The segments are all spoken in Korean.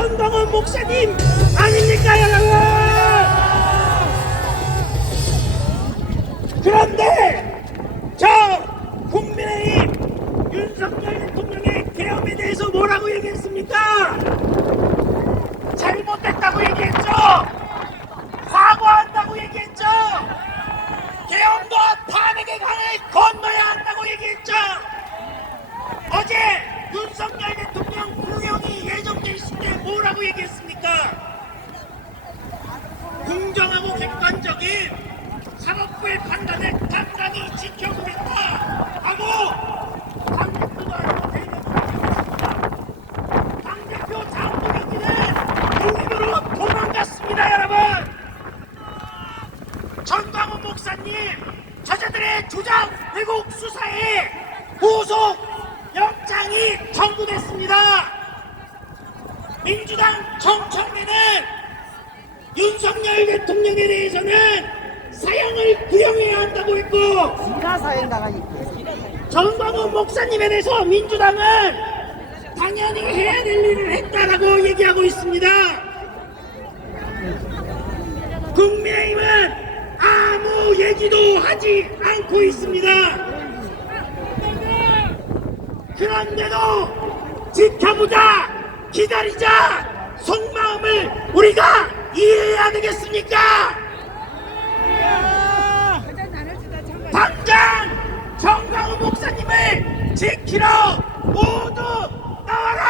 전광훈 목사님 아닙니까 여러분? 그런데 저 국민의힘 윤석열 대통령의 계엄에 대해서 뭐라고 얘기했습니까? 잘못됐다고 얘기했죠. 사과한다고 얘기했죠. 계엄과 탄핵의 강을 건너야 한다고 얘기했죠. 어제 윤석열 대통령 구형이 예정돼 있을 때 뭐라고 얘기했습니까? 공정하고 객관적인 사법부의 판단을 단단히 지켜보겠다 하고 당대표도 아니고 대변인 당대표 장동혁이는 무기로 도망갔습니다. 여러분, 전광훈 목사님 저자들의 조작 왜곡 수사에 구속 영장이 청구됐습니다. 민주당 정청래는 윤석열 대통령에 대해서는 사형을 구형해야 한다고 했고, 전광훈 목사님에 대해서 민주당은 당연히 해야 될 일을 했다라고 얘기하고 있습니다. 국민의힘은 아무 얘기도 하지 않고 있습니다. 그런데도 지켜보자, 기다리자 속마음을 우리가 이해해야 되겠습니까? 당장 전광훈 목사님을 지키러 모두 나와라!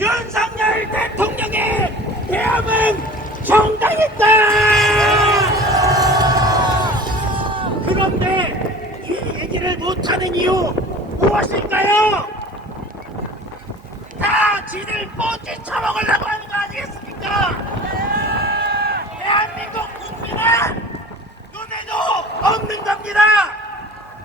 윤석열 대통령의 계엄은 정당했다! 그런데 이 얘기를 못하는 이유 무엇일까요? 다 지들 꼬치 쳐먹으려고 하는 거 아니겠습니까? 대한민국 국민은 눈에도 없는 겁니다.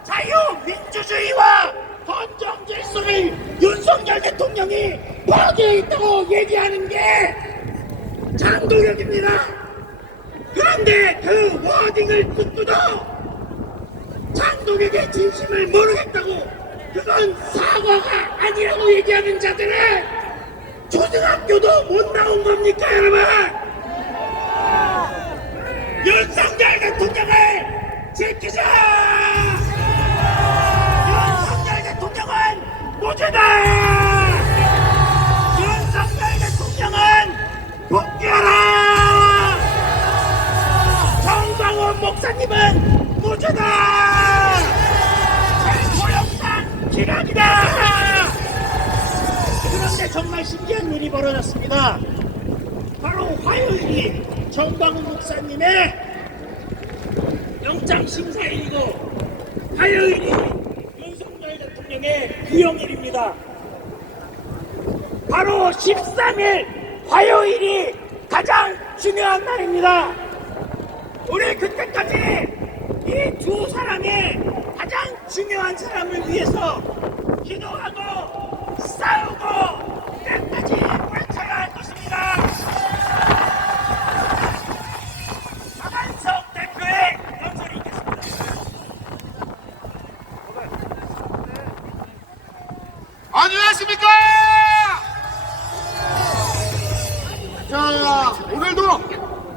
자유민주주의와 헌정 질서를 윤석열 대통령이 파괴했다고 얘기하는 게 장동혁입니다. 그런데 그 워딩을 듣고도 장동혁의 진심을 모르겠다고, 그건 사과가 아니라고 얘기하는 자들은 초등학교도 못 나온 겁니까 여러분? 윤석열 대통령을 지키자! 윤석열 대통령은 무죄다! 윤석열 대통령은 복귀하라! 전광훈 목사님은 무죄다! 최고영상 기각이다! 그런데 정말 신기한 일이 벌어졌습니다. 바로 화요일이 전광훈 목사님의 영장심사일이고 화요일이 윤석열 대통령의 구형일입니다. 바로 13일 화요일이 가장 중요한 날입니다. 우리 그때까지 이 두 사람의 가장 중요한 사람을 위해서 기도하고 싸우고 끝까지 외쳐야 할 것입니다. 박한석 대표의 연설이 있겠습니다. 안녕하십니까? 자, 오늘도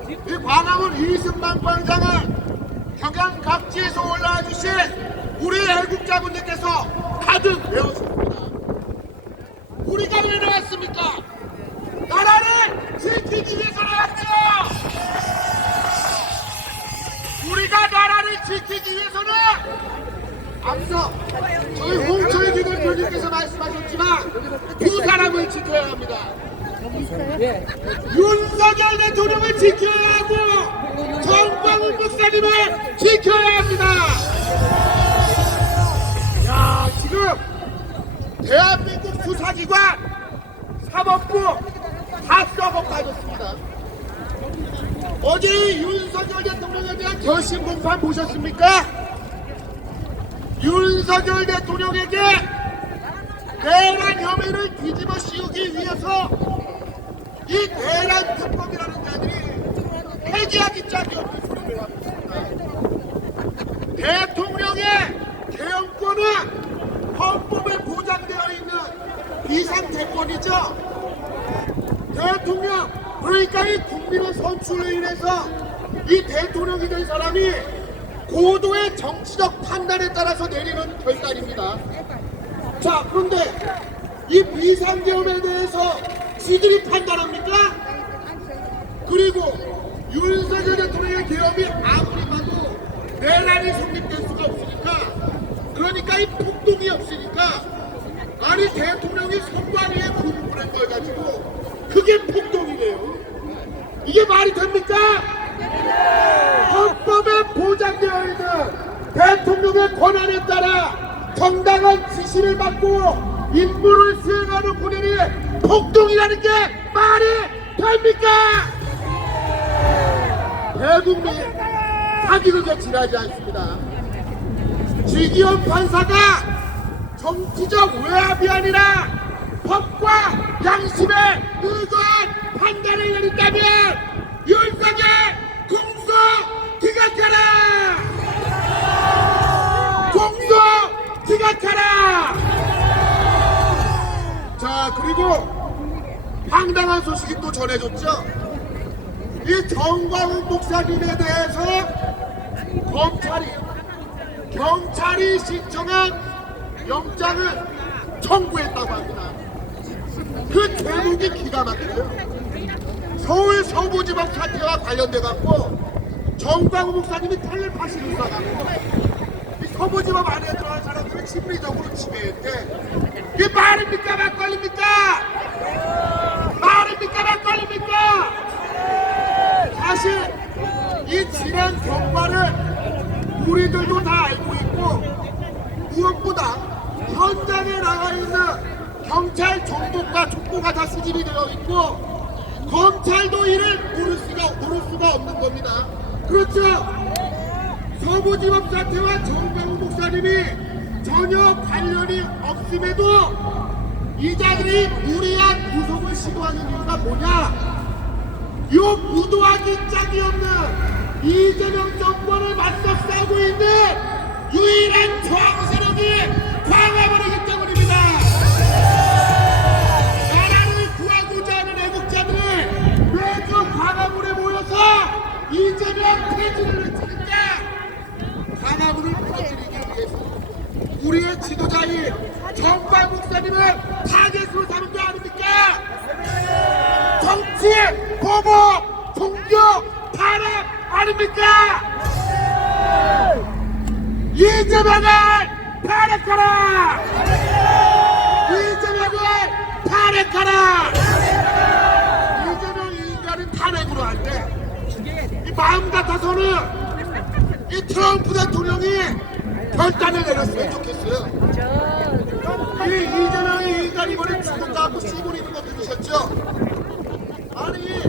이 광화문 이승만 광장을 경양 각지에서 올라와 주신 우리 애국자분들께서 가득 메웠습니다. 우리가 왜 나왔습니까? 나라를 지키기 위해서 나왔죠. 우리가 나라를 지키기 위해서는 앞서 저희 홍철기 대표님께서 말씀하셨지만 두 사람을 지켜야 합니다. 윤석열 대통령을 지켜야 하고 전광훈 목사님을 지켜야 합니다. 야, 지금 대한민국 수사기관, 사법부 다 썩어 빠졌습니다. 어제 윤석열 대통령에 대한 결심 공판 보셨습니까? 윤석열 대통령에게 내란 혐의를 뒤집어 씌우기 위해서 이 내란 특검이라는 자들이 폐지하기 짝이 없는 소리를 하고 있습니다. 대통령의 개헌권은 헌법에 보장되어 있는 비상대권이죠. 대통령, 그러니까 이 국민의 선출로 인해서 이 대통령이 된 사람이 고도의 정치적 판단에 따라서 내리는 결단입니다. 자, 그런데 이 비상계엄에 대해서 지들이 판단합니까? 그리고 윤석열 대통령의 계엄이 아무리 봐도 내란이 성립될 수가 없으니까, 그러니까 이 폭동이 없으니까, 아니 대통령이 선관위에 군을 보낸 걸 가지고 그게 폭동이래요. 이게 말이 됩니까? 헌법에 보장되어 있는 대통령의 권한에 따라 정당한 지시를 받고 임무를 수행하는 군인이 폭동이라는 게 말이 됩니까? 대국민 사기극에 지나지 않습니다. 지기현 판사가 정치적 외압이 아니라 법과 양심에 의거한 판단을 내린다면 윤석열 공소 기각하라! 공소 기각하라! 자, 그리고 황당한 소식이 또 전해졌죠. 이 정광훈 목사님에 대해서 경찰이 신청한 영장을 청구했다고 합니다. 그 제목이 기가 막혀요. 서울 서부지법 사태와 관련돼 갖고 정광훈 목사님이 텔레파시를 쏴갖고 이 서부지법 안에 들어간 사람들을 심리적으로 지배했대. 이게 말입니까 막걸리입니까? 말입니까 막걸리입니까? 사실 이 지난 경과를 우리들도 다 알고 있고, 무엇보다 현장에 나가 있는 경찰 정보과 족보가 다 수집이 되어 있고, 검찰도 이를 모를 수가 없는 겁니다. 그렇죠? 서부지법 사태와 정광훈 목사님이 전혀 관련이 없음에도 이자들이 무리한 구속을 시도하는 이유가 뭐냐? 요 무도하기 짝이 없는 이재명 정권을 맞서 싸우고 있는 유일한 저항 세력이 광화문이기 때문입니다. 나라를 구하고자 하는 애국자들이 매주 광화문에 모여서 이재명 폐지를 외치니까 광화문을 무너뜨리기 위해서 우리의 지도자인 정광훈 목사님을 타겟으로 삼은 거 아닙니까? 정치, 보복, 종교, 탄압 아닙니까? 이재명을 탄핵하라! 이재명을 탄핵하라! 이재명 인간은 탄핵으로 할 때 이 마음 같아서는 이 트럼프 대통령이 결단을 내렸으면 좋겠어요. 이 이재명의 인간 이번에 죽은 가고 쉬고 있는 거 들으셨죠? 아니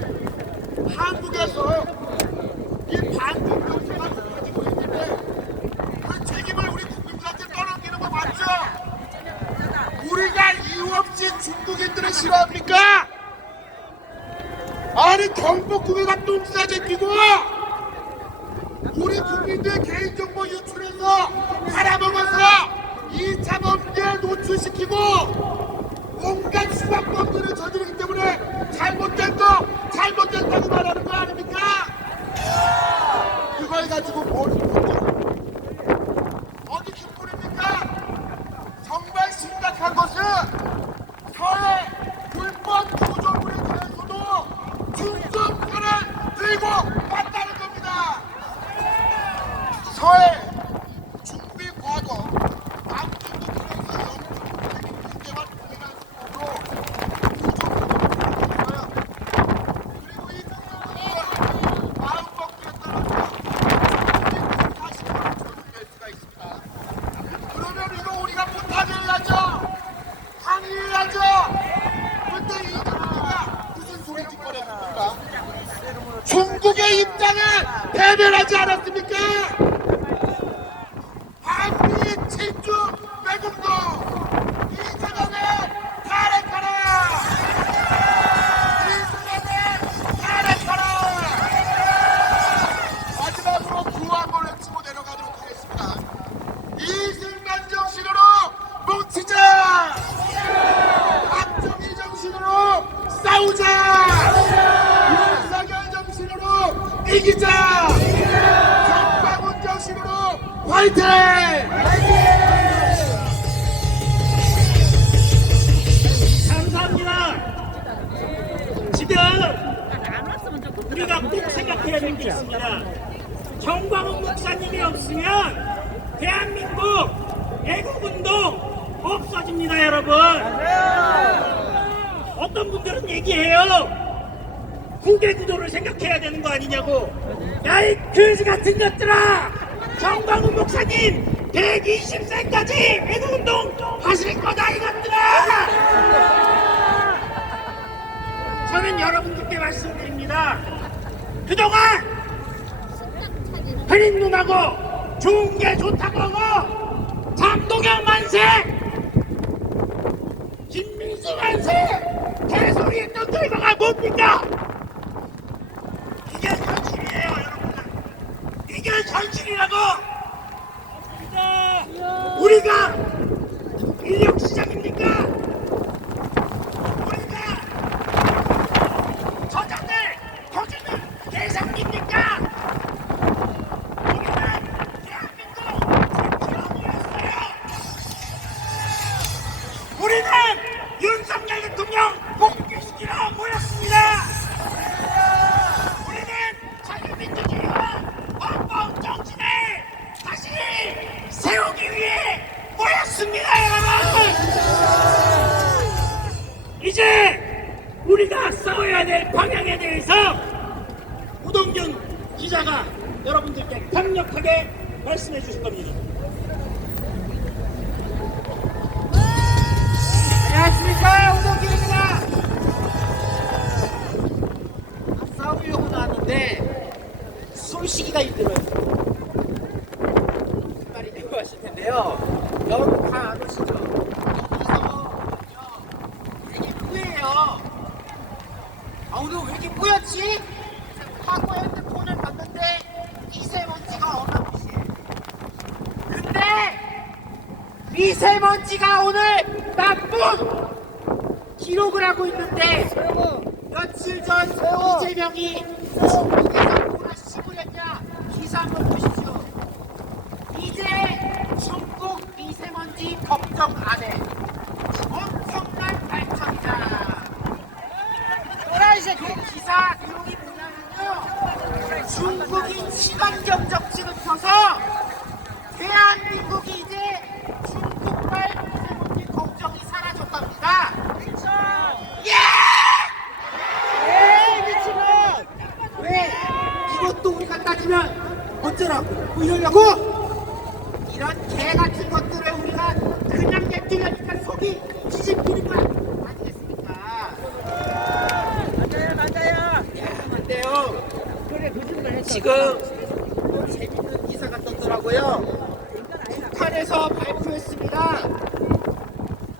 한국에서 이 반중 정서가 높아지고 있는데 그 책임을 우리 국민들한테 떠넘기는 거 맞죠? 우리가 이유 없이 중국인들을 싫어합니까? 아니 경복궁에다 똥 싸게 끼고 우리 국민들 개인정보 유출해서 팔아먹어서 2차 범죄에 노출시키고 온갖 수박범죄를 저지르기 때문에 잘못됐다고 말하는 거 아닙니까? 그걸 가지고 뭘 어디 기쁨입니까? 정말 심각한 것은 서해 불법 구조물에 대해서도 중증권을 들고 왔다는 겁니다. 서해 준비 과거 남중도 통해서 영국적인 문제와 동일한 수법으로 구조물을 그리고 이 구조물은 마음먹기에 따라서 다시 적용될 수가 있습니다. 그러면 이거 우리가 못하게 해야죠. 항의해야죠. 근데 이 정부가 무슨 소리 짓거리입니까? 중국의 입장을 대변하지 않았습니까? 한미 친주 매국노 이재명을 탄핵하라! 이재명을 탄핵하라! 마지막으로 구호 한번 외치고 내려가도록 하겠습니다. 이승만 정신으로 뭉치자! 이기자! 정방운 정신으로 화이팅! 감사합니다. 지금 우리가 꼭 생각해야 될 게 있습니다. 정광훈 목사님이 없으면 대한민국 애국운동 없어집니다, 여러분. 어떤 분들은 얘기해요. 국외 구도를 생각해야 되는 거 아니냐고. 야이 그지 같은 것들아! 정광훈 목사님 120세까지 애국운동 하실 거다 이것들아! 저는 여러분들께 말씀드립니다. 그동안 혜린 누나고 좋은 게 좋다고 하고 장동영 만세! 김민수 만세! 개소리 했던 결과가 뭡니까? 이게 현실이에요, 여러분들. 이게 현실이라고! 우리가 인력시장입니까? 우리가 저자들 거주는 대상입니까? 우리는 대한민국 대표였어요. 우리는 윤석열 대통령 복귀시키러 모였습니다. 우리는 자유민주주의와 헌법 정신을 다시 세우기 위해 모였습니다, 여러분. 이제 우리가 싸워야 될 방향에 대해서 우동균 기자가 여러분들께 강력하게 말씀해 주실 겁니다. 안녕하십니까, 우동균입니다. 싸우려고 나왔는데 숨쉬기가 힘들어요. 말이 필요하실 텐데요. 여러분 다 아시죠? 여기서 되게 뿌예요. 아, 오늘 왜 이렇게 뿌였지? 하고 핸드폰을 봤는데 미세먼지가 어마무시해. 근데 미세먼지가 오늘 나쁜 기록을 하고 있는데 며칠 전 이재명이 중국에서 뭐라 씹으렸냐 기사 한번 보시죠. 이제 중국 미세먼지 걱정 안 해. 엄청난 발전이다. 그 기사 내용이 뭐냐면요, 중국이 친환경 정책을 펴서 대한민국이 이제 중국발 미세먼지 걱정이 사라졌답니다. 미친놈! 왜? 이것도 우리가 따지면 어쩌라고? 뭐 이러려고? 이런 개 같은 것들을 우리가 그냥 냅두려니까 속이 뒤집히는 거 아니겠습니까? 맞아요. 야, 맞대요. 지금 재밌는 기사가 떴더라고요. 북한에서 발표했습니다.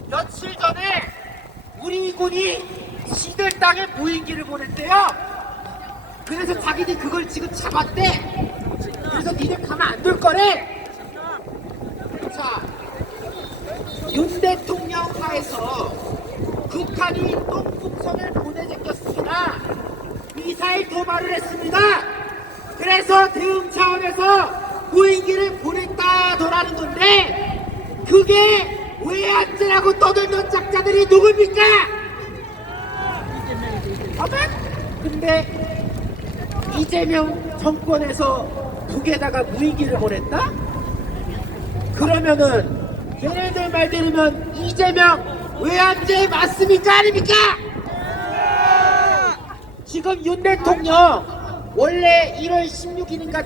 며칠 전에 우리 군이 시들 땅에 무인기를 보냈대요. 그래서 자기들이 그걸 지금 잡았대. 그래서 니네 가면 안 될 거래. 자, 윤 대통령 하에서 북한이 똥풍선을 보내제꼈습니다. 미사일 도발을 했습니다. 그래서 대응 차원에서 무인기를 보냈다더라는 건데, 그게 왜 안 되라고 떠들던 작자들이 누굽니까? 근데 이재명 정권에서 북에다가 무인기를 보냈다? 그러면은 얘네들 말 들으면 이재명 외환제 맞습니까? 아닙니까? 지금 윤 대통령 원래 1월 16일인가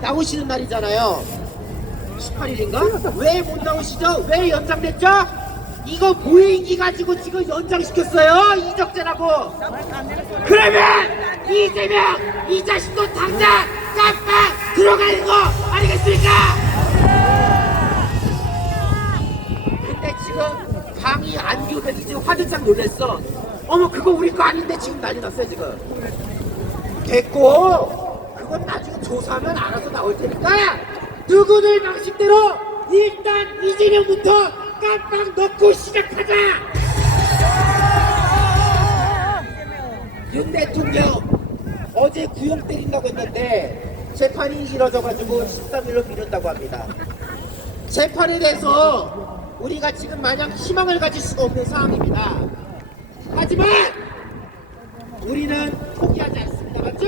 나오시는 날이잖아요. 18일인가? 왜 못 나오시죠? 왜 연장됐죠? 이거 무인기 가지고 지금 연장시켰어요. 이적죄라고. 그러면 이재명 이 자식도 당장 깜빡 들어가는 거 아니겠습니까? 근데 지금 강이 안교들이 지금 화들짝 놀랬어. 어머, 그거 우리 거 아닌데 지금 난리 났어요 지금. 됐고, 그건 나중에 조사하면 알아서 나올 테니까 누구들 방식대로 일단 이재명부터 깜빡 넣고 시작하자. 윤 대통령 어제 구형 때린다고 했는데 있는데 재판이 이뤄져가지고 13일로 미룬다고 합니다. 재판에 대해서 우리가 지금 마냥 희망을 가질 수가 없는 상황입니다. 하지만 우리는 포기하지 않습니다. 맞죠?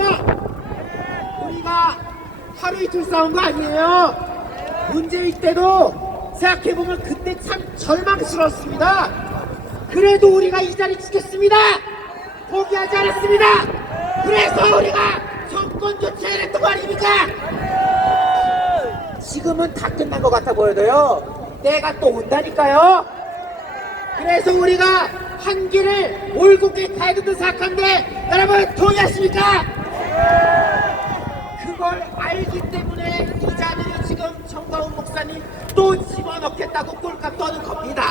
우리가 하루 이틀 싸운 거 아니에요. 문재인 때도 생각해보면 그때 참 절망스러웠습니다. 그래도 우리가 이 자리 지켰습니다. 포기하지 않았습니다. 그래서 우리가 정권 교체를 했던 거 아닙니까? 지금은 다 끝난 것 같아 보여도요, 때가 또 온다니까요. 그래서 우리가 한 길을 올곧게 가야 된다고 생각하는데 여러분 동의하십니까? 그걸 알기 때문에 기자들이 지금 정가훈 목사님 또 집어넣겠다고 꼴값 떠는 겁니다.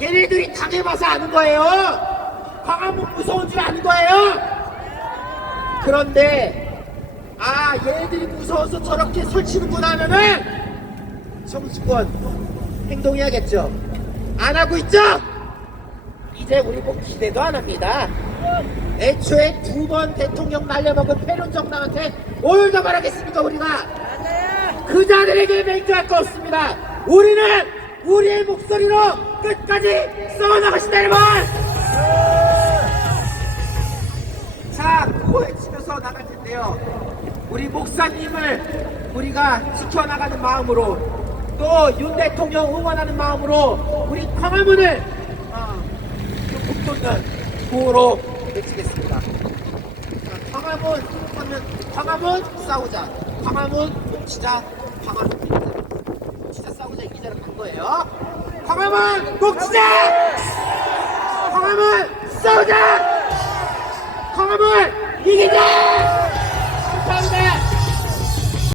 얘네들이 당해봐서 아는 거예요. 광화문 무서운 줄 아는 거예요. 그런데 얘네들이 무서워서 저렇게 설치는구나 하면은 정치권 행동해야겠죠. 안 하고 있죠? 이제 우리 뭐 기대도 안 합니다. 애초에 2번 대통령 날려먹은 패륜 정당한테 뭘 더 말하겠습니까? 우리가 그 자들에게 맹주할 거 없습니다. 우리는 우리의 목소리로 끝까지 싸워나가신다 여러분. 자, 그거 외치면서 나갈 텐데요, 우리 목사님을 우리가 지켜나가는 마음으로, 또 윤 대통령 응원하는 마음으로 우리 광화문을 북돋는 구호로 외치겠습니다. 광화문 하면 광화문 싸우자, 광화문 뭉치자, 광화문 뭉치자 싸우자, 이 기자로 간 거예요. 광화문 뭉치자, 광화문 싸우자, 광화문 이기자.